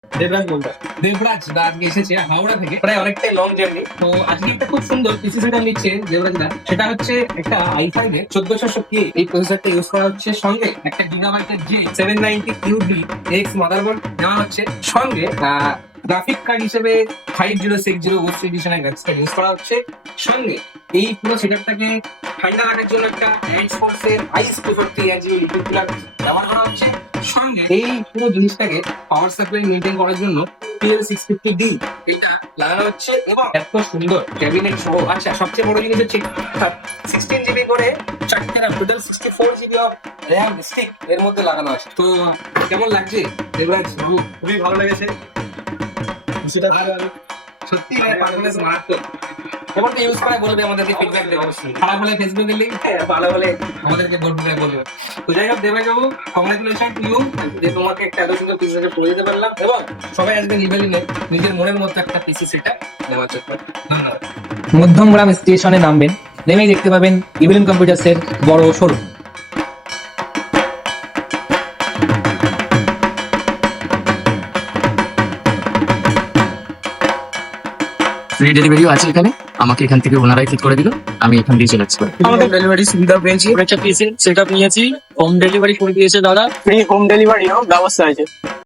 দেবরাজ বলটা দেবরাজ দা আজকে এসেছে হাওড়া থেকে, প্রায় অনেকটাই লং জার্নি। তো আজকে একটা খুব সুন্দর পিসি সেটআপ নিচ্ছে দেবরাজ দা। সেটা হচ্ছে একটা i5 এর 1400K এই প্রসেসরটা ইউজ করা হচ্ছে, সঙ্গে একটা গিগাবাইটের J790QD এক্স মাদারবোর্ড নেওয়া হচ্ছে, সঙ্গে গ্রাফিক কার্ড হিসেবে 5060 ওএস এডিশনের গ্রাফিক্স কার্ড ইউজ করা হচ্ছে, সঙ্গে এই পুরো সেটআপটাকে ঠান্ডা রাখার জন্য একটা অ্যান্ড ফোর্সের আইস প্রযুক্তি লিকুইড কুলার ব্যবহার করা হচ্ছে, সঙ্গে এই পুরো জিনিসটাকে পাওয়ার সাপ্লাই মেনটেন করার জন্য PL650D এটা লাগানো হচ্ছে, এবং এত সুন্দর ক্যাবিনেট সহ। আচ্ছা, সবচেয়ে বড় জিনিস হচ্ছে 16GB করে চারটে RAM, total 64GB of RAM stick এর মধ্যে লাগানো আছে। তো কেমন লাগছে দেবরাজ বাবু? খুবই ভালো লেগেছে। সেটা সত্যি মানে পারফরমেন্স মারাত্মক। এবং ইউজ করে বলবে, আমাদেরকে ফিডব্যাক দেবে অবশ্যই। খারাপ হলে ফেসবুকে লিংক, ভালো হলে আমাদেরকে বলবে বলবে। তো যাই হোক দেবাই বাবু, কংগ্রেচুলেশন টু ইউ যে তোমাকে একটা এত সুন্দর পিসি সেটআপ করে দিতে পারলাম, এবং সবাই আসবেন ইভেলিনে নিজের মনের মতো একটা পিসি সেটআপ নেওয়ার জন্য। ধন্যবাদ। মধ্যমগ্রাম স্টেশনে নামবেন, নেমেই দেখতে পাবেন ইভিলিন কম্পিউটার্সের বড় শোরুম। ফ্রি ডেলিভারিও আছে এখানে, আমাকে এখান থেকে ওনারাই ঠিক করে দিল, আমি এখান দিয়ে চলে যাচ্ছি। আমাদের ডেলিভারি সুবিধা পেয়েছি, একটা পিসি সেটআপ নিয়েছি, হোম ডেলিভারি করে দিয়েছে দাদা। ফ্রি হোম ডেলিভারিও ব্যবস্থা আছে।